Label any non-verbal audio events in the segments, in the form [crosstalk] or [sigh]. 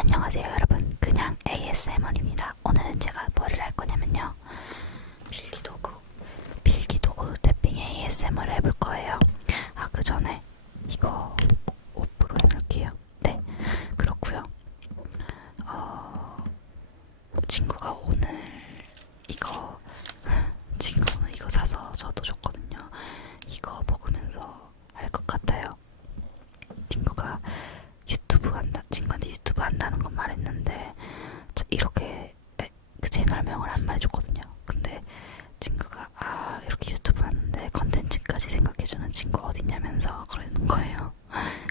안녕하세요 여러분. 그냥 ASMR입니다. 오늘은 제가 뭐를 할 거냐면요. 필기도구. 필기도구 태핑 ASMR을 해볼 거예요. 아 그 전에 이거 오프로 해놓을게요. 네 그렇고요. 어 친구가 오늘 이거 [laughs] 친구는 이거 사서 저도 줬거든요. 이거 먹으면서 할 것 같아요 친구가 유튜브 한다 친구한테 유튜브 한다는 건 말했는데 저 이렇게 에, 그 채널명을 안 말해줬거든요. 근데 친구가 아 이렇게 유튜브 하는데 컨텐츠까지 생각해주는 친구 어딨냐면서 그러는 거예요.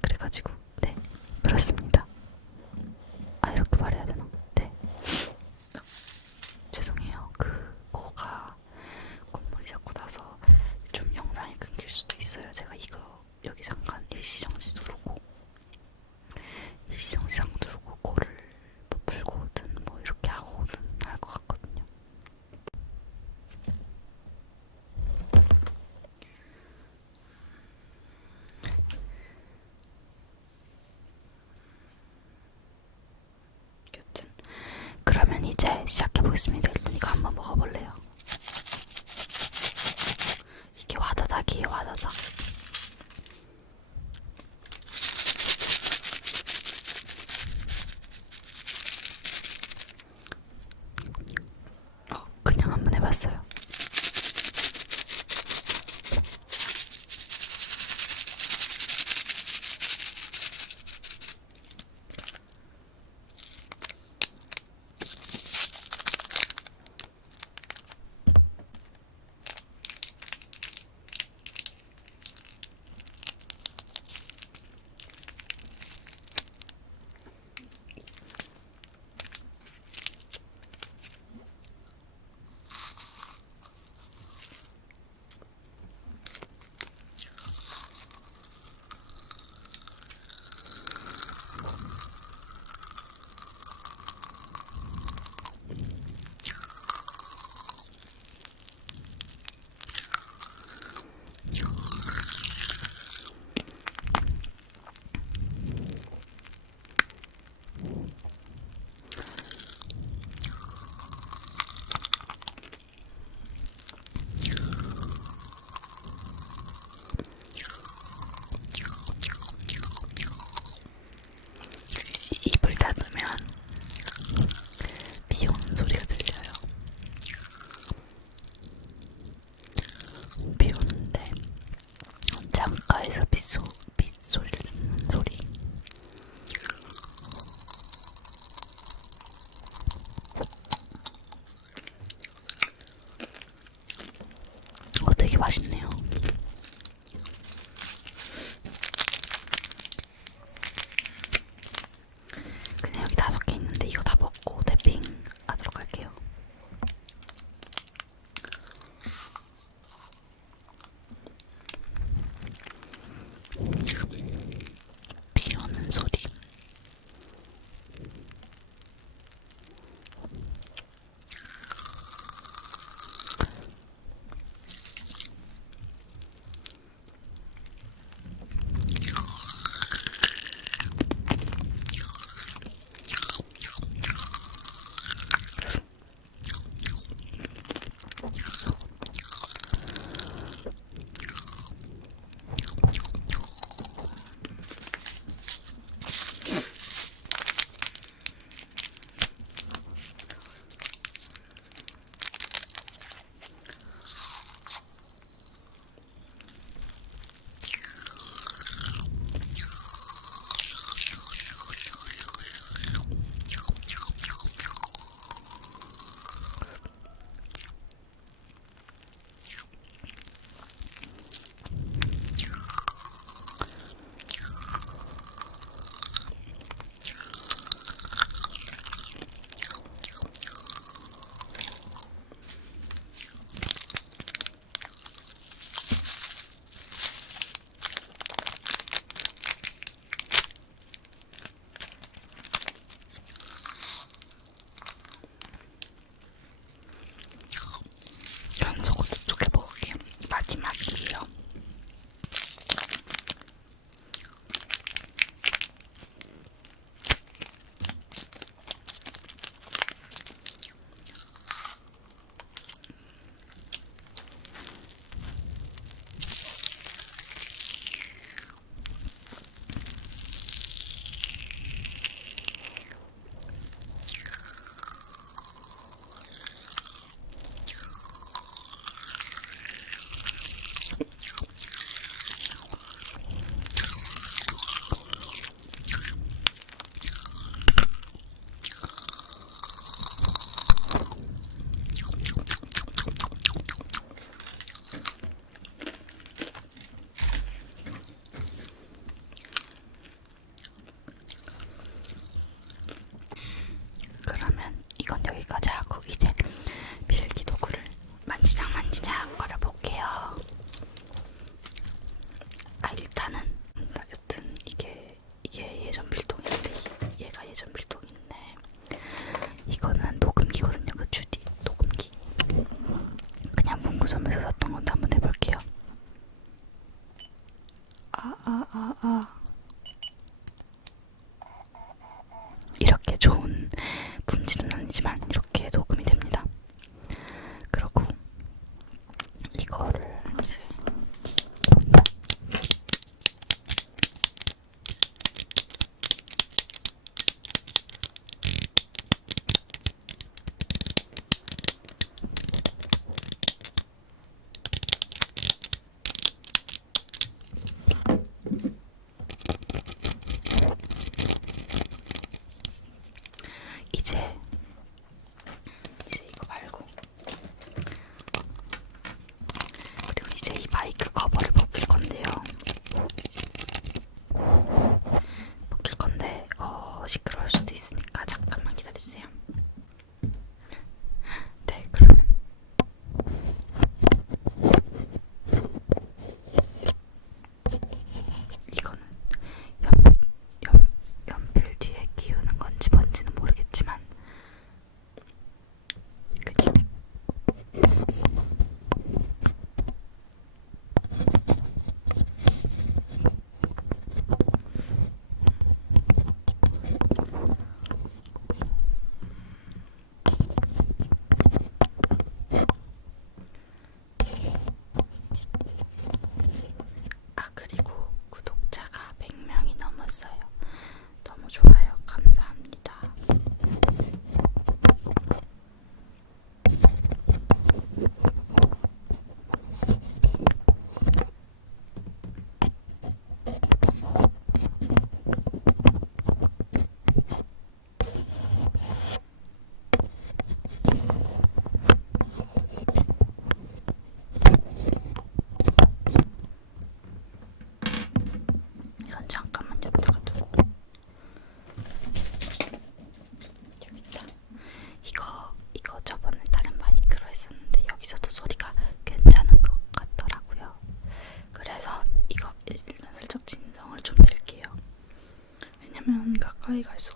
그래가지고 네 그렇습니다. 아 이렇게 말해야 되나? 네 죄송해요. 그 코가 콧물이 자꾸 나서 좀 영상이 끊길 수도 있어요. 제가 이거 여기 잠깐 일시정지 누르고 일시정지상 누르고 코를 뭐 풀고 오든 뭐 이렇게 하고 오든 할 것 같거든요. 여튼 그러면 이제 시작해 보겠습니다. 일단 이거 한번 먹어볼래요. 이게 와다닥이에요, 와다닥. 어, 그냥 한번 해봤어요.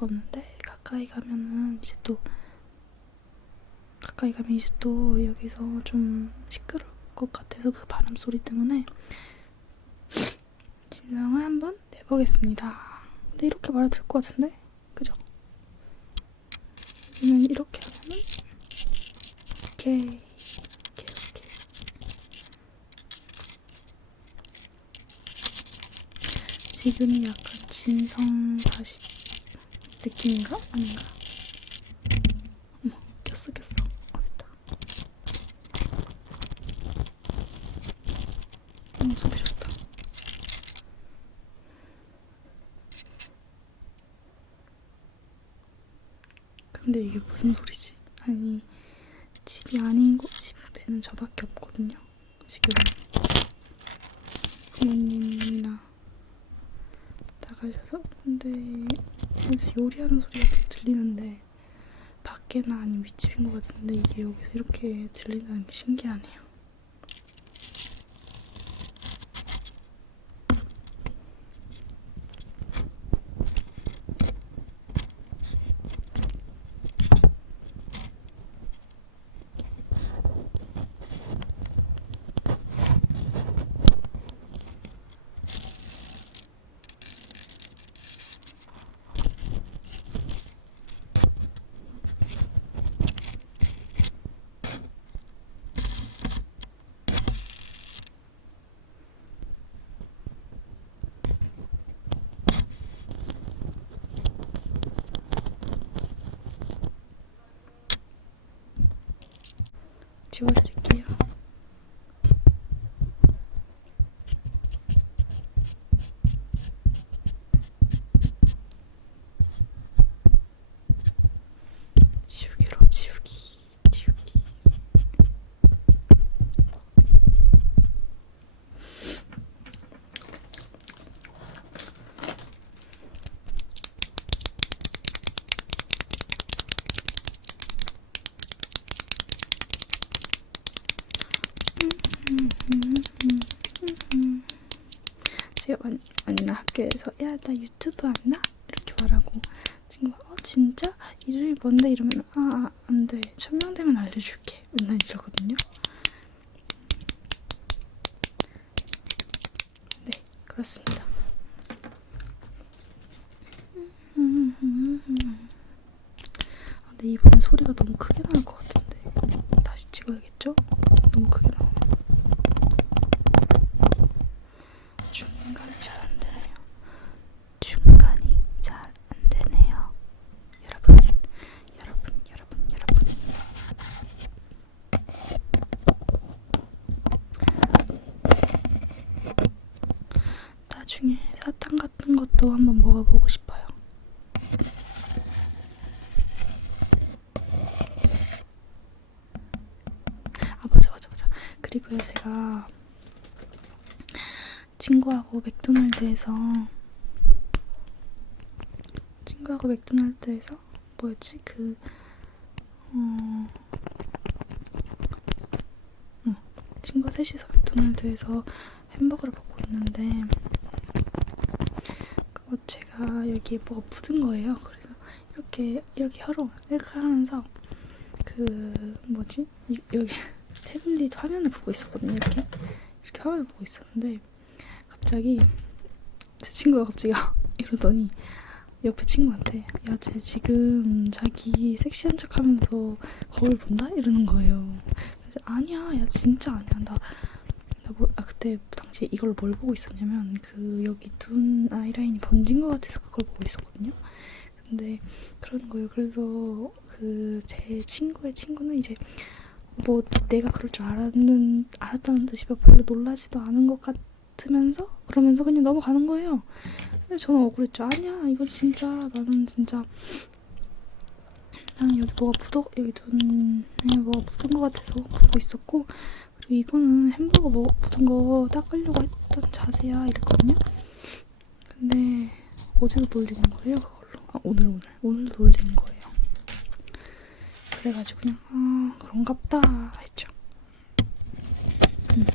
없는데 가까이 가면은 이제 또 가까이 가면 이제 또 여기서 좀 시끄러울 것 같아서 그 바람 소리 때문에 [laughs] 진성을 한번 내보겠습니다. 근데 이렇게 말해도 될 것 같은데 그죠? 그러면 이렇게 하면은 오케이 오케이 오케이 지금이 약간 진성 40 느낌인가? 아닌가? 어머 꼈어 꼈어 어딨다 어머 소리 좋다 근데 이게 무슨 소리지? 아니 집이 아닌 거 집에는 저밖에 없거든요 지금 부모님이나 나가셔서 근데 여기서 요리하는 소리가 좀 들리는데 밖에나 아니면 윗집인 것 같은데 이게 여기서 이렇게 들린다는 게 신기하네요. 지워드릴게요. 지우개로 지우기, 지우기. 제가 만, 만나 학교에서 야 나 유튜브 안 나? 이렇게 말하고 친구가 어 진짜? 이름이 뭔데? 이러면 아 안돼 천명 되면 알려줄게 맨날 이러거든요 네 그렇습니다 아, 근데 이번엔 소리가 너무 크게 나올 것 같은데 다시 찍어야겠죠? 너무 크게 나오면 중간이 잘 안 되네요. 중간이 잘 안 되네요. 여러분, 여러분, 여러분, 여러분. 나중에 사탕 같은 것도 한번 먹어보고 싶어요. 아 맞아 맞아 맞아. 그리고요 제가 친구하고 맥도날드에서 친구하고 맥도날드에서 뭐였지? 그 어, 어 친구 셋이서 맥도날드에서 햄버거를 먹고 있는데 그거 제가 여기에 뭐가 묻은 거예요. 그래서 이렇게 이렇게 혀로 이렇게 하면서 그 뭐지? 이, 여기 태블릿 화면을 보고 있었거든요. 이렇게 이렇게 화면을 보고 있었는데 갑자기 제 친구가 갑자기 [laughs] 이러더니 옆에 친구한테 야쟤 지금 자기 섹시한 척하면서 거울 본다 이러는 거예요. 그래서 아니야, 야 진짜 아니야. 나, 나 뭐, 아 그때 당시에 이걸 뭘 보고 있었냐면 그 여기 눈 아이라인이 번진 것 같아서 그걸 보고 있었거든요. 근데 그러는 거예요. 그래서 그 제 친구의 친구는 이제 뭐 내가 그럴 줄 알았는 알았다는 듯이 별로 놀라지도 않은 것 같으면서 그러면서 그냥 넘어가는 거예요. 근데 저는 억울했죠. 아니야, 이건 진짜 나는 진짜 나는 여기 뭐가 묻어 여기 눈에 뭐가 묻은 것 같아서 보고 있었고 그리고 이거는 햄버거 뭐 묻은 거 닦으려고 했던 자세야 이랬거든요. 근데 어제도 놀리는 거예요 그걸로. 아 오늘 오늘 오늘도 놀리는 거예요. 그래가지고 그냥 아 그런갑다 했죠. 음.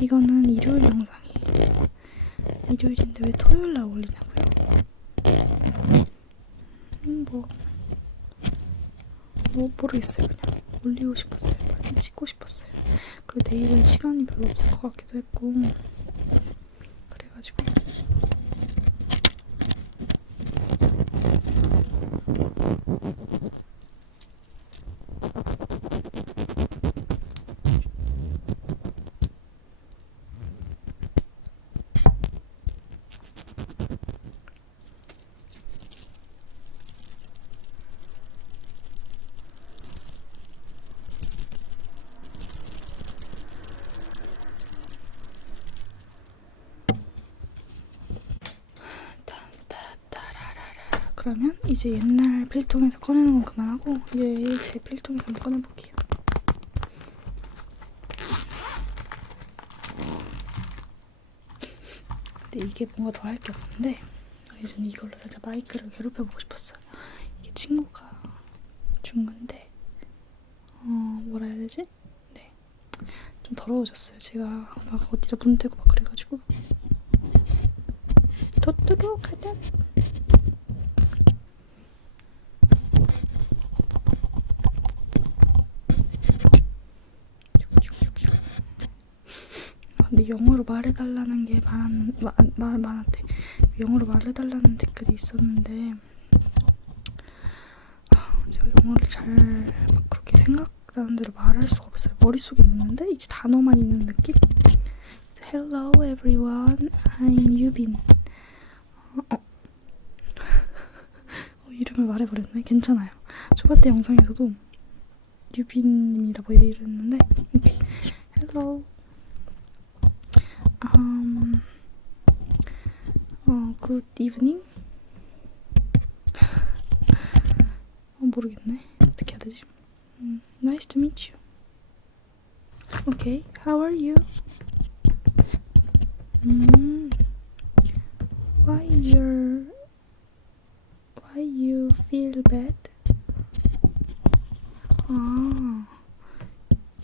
이거는 일요일 영상이에요. 일요일인데 왜 토요일 날 올리냐고요? 뭐, 뭐 모르겠어요 그냥 올리고 싶었어요 빨리 찍고 싶었어요 그리고 내일은 시간이 별로 없을 것 같기도 했고 따라라라. 그러면 이제 옛날 필통에서 꺼내는 건 그만하고 이제 제 필통에서 한번 꺼내볼게요. 근데 이게 뭔가 더 할 게 없는데 예전에 이걸로 살짝 마이크를 괴롭혀보고 싶었어요. 이게 친구가 준 건데 어 뭐라 해야 되지? 네. 좀 더러워졌어요. 제가 막 어디다 문 대고 막 그래가지고 도도록 하자. 아, 근데 영어로 말해달라는 게 많, 말, 말 많았대. 영어로 말해달라는 댓글이 있었는데 아, 제가 영어를 잘 막 그렇게 생각나는 대로 말할 수가 없어요. 머릿속에 있는데 이제 단어만 있는 느낌? Hello everyone, I'm Yubin. 어, 어. 어, 이름을 말해버렸네. 괜찮아요. 초반 때 영상에서도 유빈입니다. 뭐 이랬는데 Hello. Um, 어, good evening. 어, 모르겠네. 어떻게 해야 되지? 음, nice to meet you. Okay, how are you? 음, why you're, why you feel bad? 아,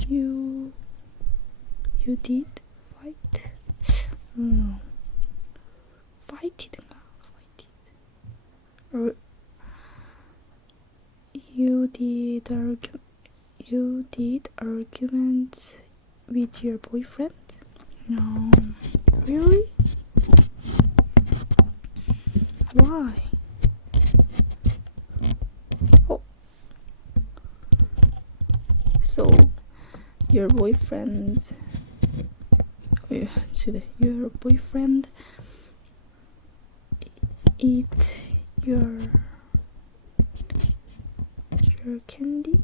you, you did fight? 음, fighted인가? fighted. or you did argu- you did argument with your boyfriend? No. Really? Why? Oh. So, your boyfriend. Oh, yeah, today. Your boyfriend eat your your candy?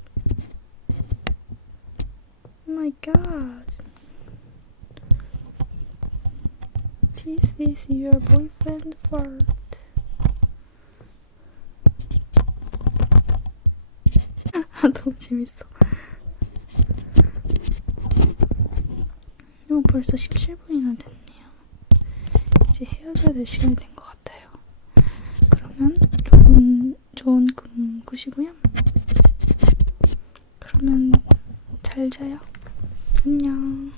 Oh my god. This is your boyfriend fart. 아, 너무 재밌어. 어, 벌써 17분이나 됐네요. 이제 헤어져야 될 시간이 된 것 같아요. 그러면 좋은, 좋은 꿈 꾸시고요. 그러면 잘 자요. 안녕.